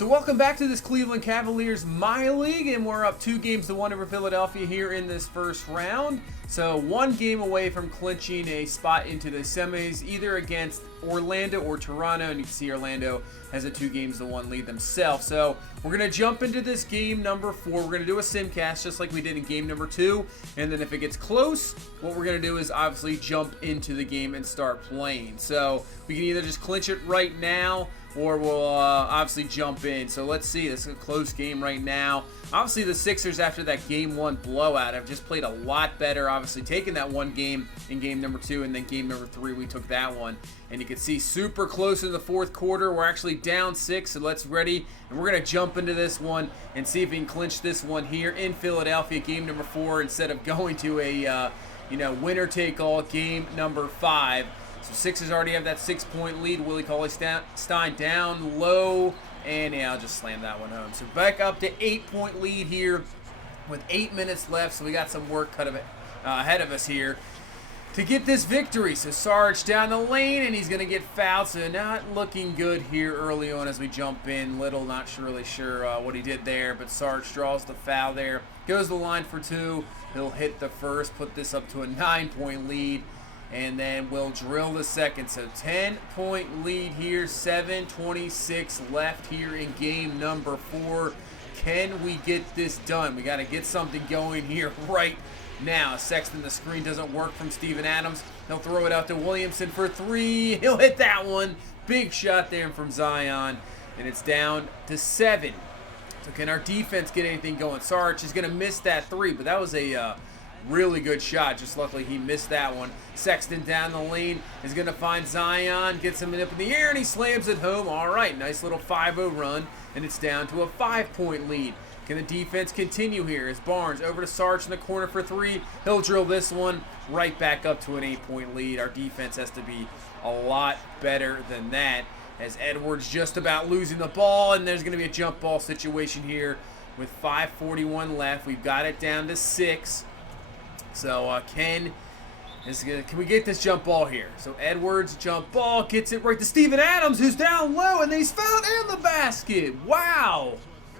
So welcome back to this Cleveland Cavaliers MyLeague, and we're up 2-1 over Philadelphia here in this first round. So one game away from clinching a spot into the semis, either against Orlando or Toronto, and you can see Orlando has a 2-1 lead themselves. So we're going to jump into this game number 4. We're going to do a simcast just like we did in game number 2, and then if it gets close, what we're going to do is obviously jump into the game and start playing. So we can either just clinch it right now, or we'll obviously jump in. So let's see. This is a close game right now. Obviously, the Sixers, after that game 1 blowout, have just played a lot better. Obviously, taking that one game in game number 2, and then game number 3, we took that one. And you can see super close in the fourth quarter. We're actually down 6, so let's ready. And we're going to jump into this one and see if we can clinch this one here in Philadelphia, game number 4, instead of going to a winner-take-all game number 5. So Sixers already have that 6-point lead. Willie Cauley-Stein down low, and yeah, I'll just slam that one home. So back up to 8-point lead here with 8 minutes left. So we got some work ahead of us here to get this victory. So Sarge down the lane, and he's going to get fouled. So not looking good here early on as we jump in. Little not really sure what he did there, but Sarge draws the foul there. Goes to the line for 2. He'll hit the first, put this up to a 9-point lead. And then we'll drill the second. So 10-point lead here, 7:26 left here in game number 4. Can we get this done? We got to get something going here right now. Sexton, the screen doesn't work from Steven Adams. He'll throw it out to Williamson for 3. He'll hit that one. Big shot there from Zion. And it's down to 7. So can our defense get anything going? Sarge is going to miss that 3, but that was a really good shot. Just luckily he missed that one. Sexton down the lane is going to find Zion, gets him up in the air, and he slams it home. All right, nice little 5-0 run, and it's down to a 5-point lead. Can the defense continue here? As Barnes over to Sarge in the corner for 3. He'll drill this one right back up to an 8-point lead. Our defense has to be a lot better than that, as Edwards just about losing the ball, and there's going to be a jump ball situation here with 5:41 left. We've got it down to 6. So can we get this jump ball here? So Edwards, jump ball, gets it right to Steven Adams, who's down low, and he's fouled in the basket. Wow.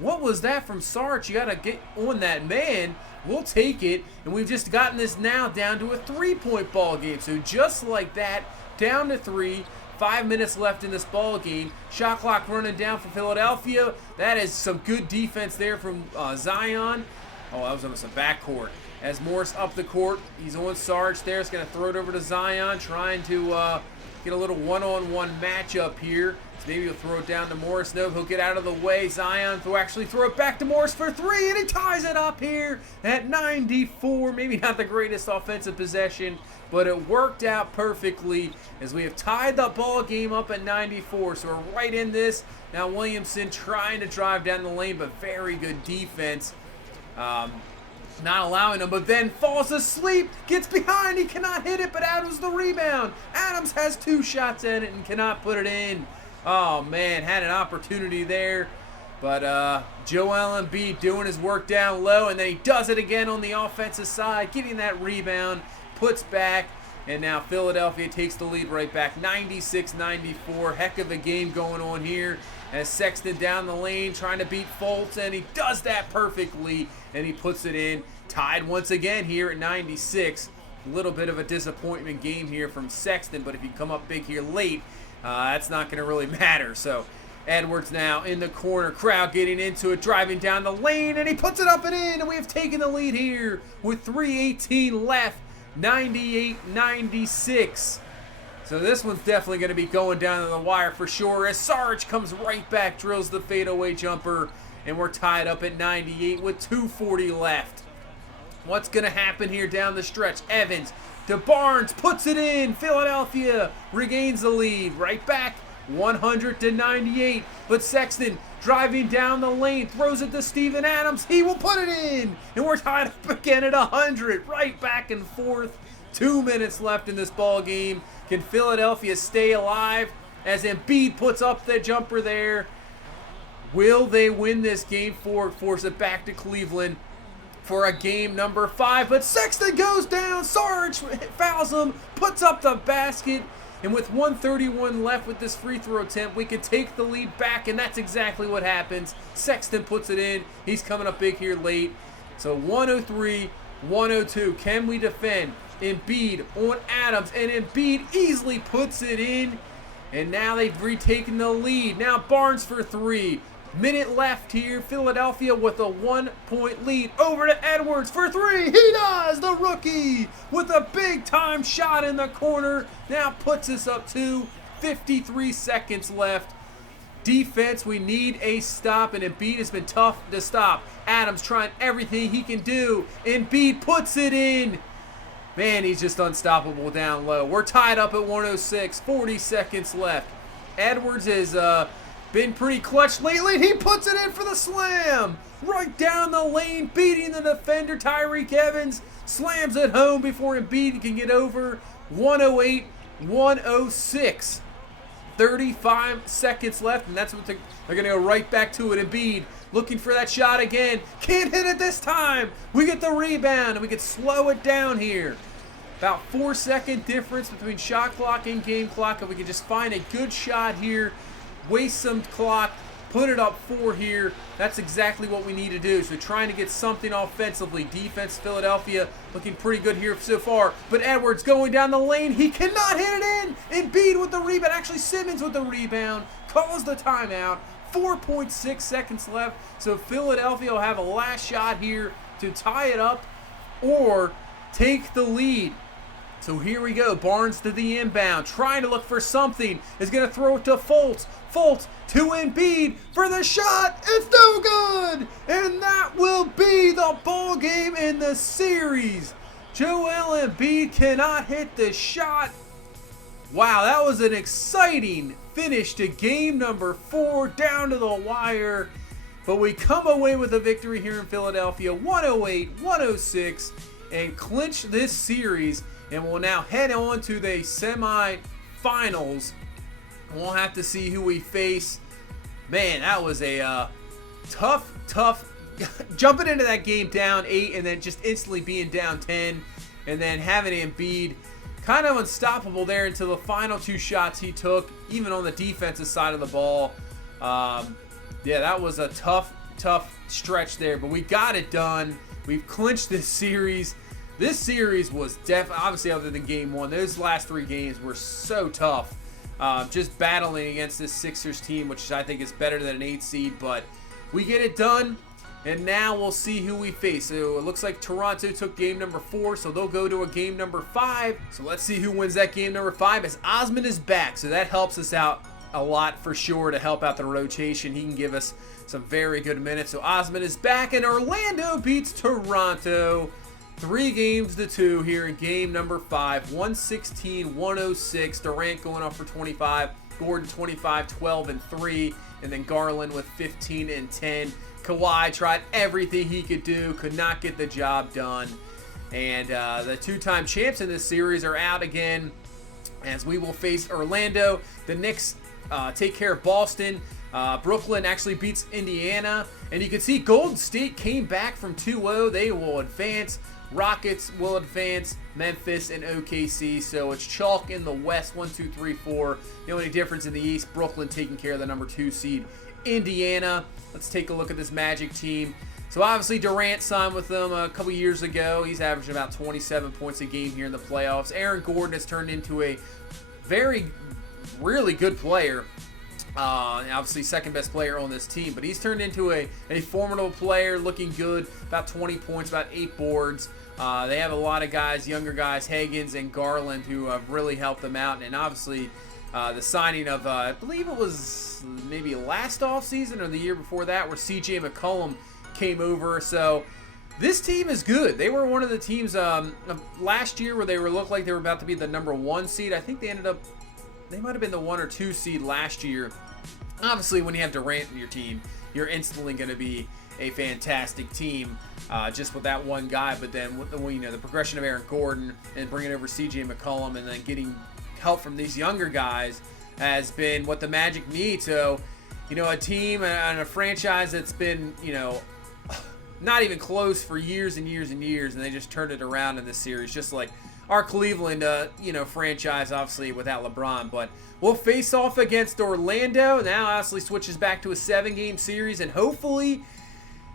What was that from Sarge? You got to get on that man. We'll take it. And we've just gotten this now down to a 3-point ball game. So just like that, down to 3. 5 minutes left in this ball game. Shot clock running down for Philadelphia. That is some good defense there from Zion. Oh, that was almost a backcourt. As Morris up the court, he's on Sarge there. He's going to throw it over to Zion, trying to get a little one-on-one matchup here. So maybe he'll throw it down to Morris. No, he'll get out of the way. Zion will actually throw it back to Morris for 3, and he ties it up here at 94. Maybe not the greatest offensive possession, but it worked out perfectly as we have tied the ball game up at 94. So we're right in this. Now Williamson trying to drive down the lane, but very good defense. Not allowing him, but then falls asleep, gets behind, he cannot hit it, but Adams the rebound. Adams has 2 shots at it and cannot put it in. Oh man, had an opportunity there, but Joel Embiid doing his work down low, and then he does it again on the offensive side, getting that rebound, puts back, and now Philadelphia takes the lead right back, 96-94. Heck of a game going on here as Sexton down the lane trying to beat Fultz, and he does that perfectly, and he puts it in. Tied once again here at 96. A little bit of a disappointment game here from Sexton, but if you come up big here late, that's not going to really matter. So Edwards now in the corner, crowd getting into it, driving down the lane, and he puts it up and in, and we have taken the lead here with 3:18 left, 98-96. So this one's definitely going to be going down to the wire for sure, as Sarge comes right back, drills the fadeaway jumper, and we're tied up at 98 with 2:40 left. What's going to happen here down the stretch? Evans to Barnes, puts it in. Philadelphia regains the lead. Right back, 100-98. But Sexton driving down the lane, throws it to Steven Adams. He will put it in. And we're tied up again at 100. Right back and forth. 2 minutes left in this ball game. Can Philadelphia stay alive as Embiid puts up the jumper there? Will they win this game 4, force it back to Cleveland for a game number 5? But Sexton goes down. Sarge fouls him, puts up the basket, And with 1:31 left with this free throw attempt, we could take the lead back, and that's exactly what happens. Sexton puts it in. He's coming up big here late. So 103-102. Can we defend? Embiid on Adams, and Embiid easily puts it in. And now they've retaken the lead. Now Barnes for three. Minute left here. Philadelphia with a 1-point lead. Over to Edwards for three. He does! The rookie with a big-time shot in the corner. Now puts us up to 53 seconds left. Defense, we need a stop, and Embiid has been tough to stop. Adams trying everything he can do. Embiid puts it in. Man, he's just unstoppable down low. We're tied up at 106. 40 seconds left. Edwards has been pretty clutch lately. He puts it in for the slam. Right down the lane, beating the defender, Tyreek Evans. Slams it home before Embiid can get over. 108-106. 35 seconds left, and that's what they're going to go right back to it. Embiid looking for that shot again. Can't hit it this time. We get the rebound, and we can slow it down here. About 4-second difference between shot clock and game clock. If we can just find a good shot here, waste some clock, put it up 4 here. That's exactly what we need to do. So trying to get something offensively. Defense, Philadelphia looking pretty good here so far. But Edwards going down the lane. He cannot hit it in. Embiid with the rebound. Actually, Simmons with the rebound. Calls the timeout. 4.6 seconds left. So Philadelphia will have a last shot here to tie it up or take the lead. So here we go. Barnes to the inbound. Trying to look for something. Is going to throw it to Fultz. Fultz to Embiid for the shot. It's no good. And that will be the ball game in the series. Joel Embiid cannot hit the shot. Wow, that was an exciting finish to game number 4, down to the wire. But we come away with a victory here in Philadelphia, 108-106, and clinch this series. And we'll now head on to the semifinals. We'll have to see who we face. Man, that was a tough jumping into that game down 8 and then just instantly being down 10. And then having Embiid kind of unstoppable there until the final 2 shots he took, even on the defensive side of the ball. Yeah, that was a tough stretch there, but we got it done. We've clinched this series. This series was obviously, other than game 1, those last 3 games were so tough. Just battling against this Sixers team, which I think is better than an 8 seed, but we get it done. And now we'll see who we face. So it looks like Toronto took game number 4, so they'll go to a game number 5. So let's see who wins that game number 5, as Osman is back. So that helps us out a lot for sure to help out the rotation. He can give us some very good minutes. So Osman is back, and Orlando beats Toronto 3-2 here in game number 5. 116-106. Durant going off for 25. Gordon 25, 12, and 3. And then Garland with 15 and 10. Kawhi tried everything he could do, could not get the job done. And the 2-time champs in this series are out again, as we will face Orlando. The Knicks take care of Boston. Brooklyn actually beats Indiana. And you can see Golden State came back from 2-0. They will advance. Rockets will advance. Memphis and OKC. So it's chalk in the West, 1, 2, 3, 4. The only difference in the East, Brooklyn taking care of the number 2 seed, Indiana. Let's take a look at this Magic team. So obviously Durant signed with them a couple years ago. He's averaging about 27 points a game here in the playoffs. Aaron Gordon has turned into a really good player. Obviously second best player on this team, but he's turned into a formidable player, looking good, about 20 points, about 8 boards. They have a lot of guys, younger guys, Higgins and Garland, who have really helped them out. And obviously the signing of, I believe it was maybe last offseason or the year before that, where CJ McCollum came over. So this team is good. They were one of the teams last year where they looked like they were about to be the number 1 seed. I think they might have been the 1 or 2 seed last year. Obviously, when you have Durant in your team, you're instantly going to be a fantastic team just with that one guy. But then with the progression of Aaron Gordon and bringing over CJ McCollum and then getting help from these younger guys has been what the Magic need. So, a team and a franchise that's been, not even close for years and years and years, and they just turned it around in this series, just like our Cleveland, franchise, obviously, without LeBron. But we'll face off against Orlando. Now, obviously, switches back to a 7-game series, and hopefully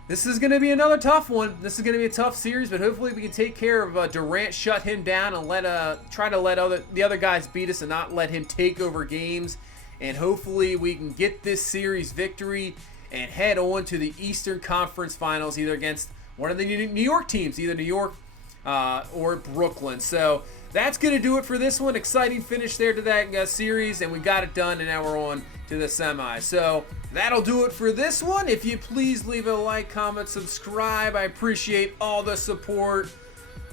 this is going to be another tough one. This is going to be a tough series, but hopefully we can take care of Durant, shut him down, and try to let the other guys beat us and not let him take over games. And hopefully we can get this series victory and head on to the Eastern Conference Finals, either against one of the New York teams, either New York or Brooklyn. So that's going to do it for this one. Exciting finish there to that series, and we got it done, and now we're on to the semi. So that'll do it for this one. If you please leave a like, comment, subscribe. I appreciate all the support.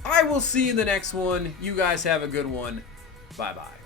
I will see you in the next one. You guys have a good one. Bye-bye.